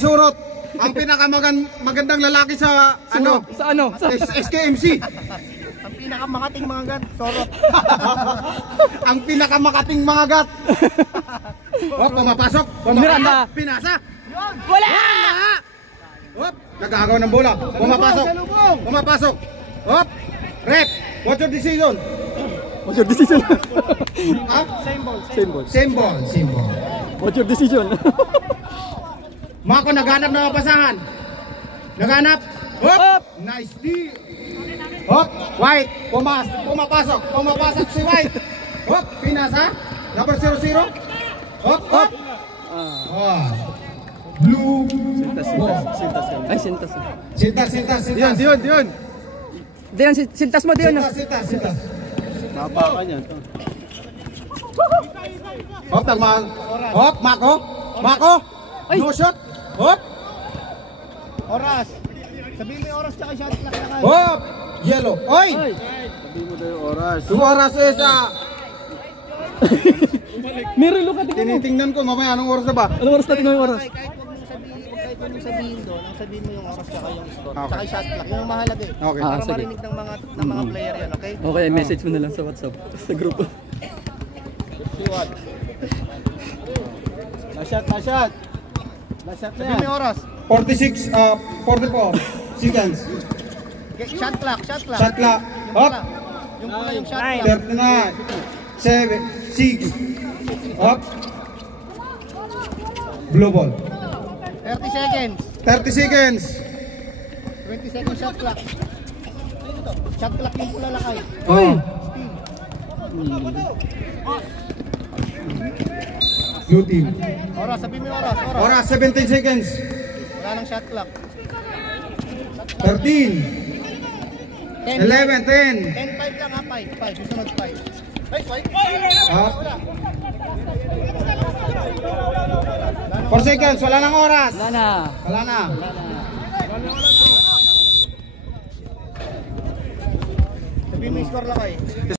Surot, ang pinakamagandang lalaki sa ano? Sa ano? SKMC. Ang pinakamakating mga gat, sorot. Ang pinakamakating mga gat. Hop, pumapasok. Miranda. Pinasa. Wala! Hop, nag-aagaw ng bola. Pumapasok. Pumapasok. Hop, rep. What's your decision? What's your decision? Ha? Same ball. Same ball. Same ball. Same ball. What's your decision? Mako naghanap ng mapasahan. Naghanap. Hop! Nice D. Hop! White. Pumapasok. Pumapasok si White. Hop! Pinasa. Number 00. Hop! Hop! Blue. Sintas. Ay, sintas. Sintas. Diyon. Diyan, sintas mo, Diyon. Sintas. Mapakan yan. Hop! Tagmaan. Hop! Mako. No shot. Hop! Oras. Sabihin mo yung oras tsaka shot clock na kayo. Hop! Yellow. Oy! Sabi mo daw yung oras. Yung oras is Meron ka tingnan mo. tinitingnan ko mamaya anong oras na ba? Anong oras natin yung oras? Kahit huwag mong sabihin doon, ang sabihin mo yung oras tsaka yung score. Okay. Tsaka yung shot clock. Yun ang mahalaga eh. Okay. Para sige. marinig ng mga player yan, okay? Okay, message mo na lang sa WhatsApp. Sa grupo. Lashot na sabihin mo yung oras. 46, 44 seconds. Okay, shot clock. Shot clock. Hop! Yung pula yung shot clock. 39, 7, 6. Hop! Blue ball. 30 seconds. 30 seconds. 20 seconds shot clock. Shot clock yung pula lakay. Oh. Blue team. Oras, sabihin mo yung oras. Oras 17 seconds. Wala nang shot clock. 13, 11, 10. 10-5 lang ha, 5. Susunod 5. Hop! 4 seconds. Wala nang oras. Wala na. Sabihin mo yung score lakay.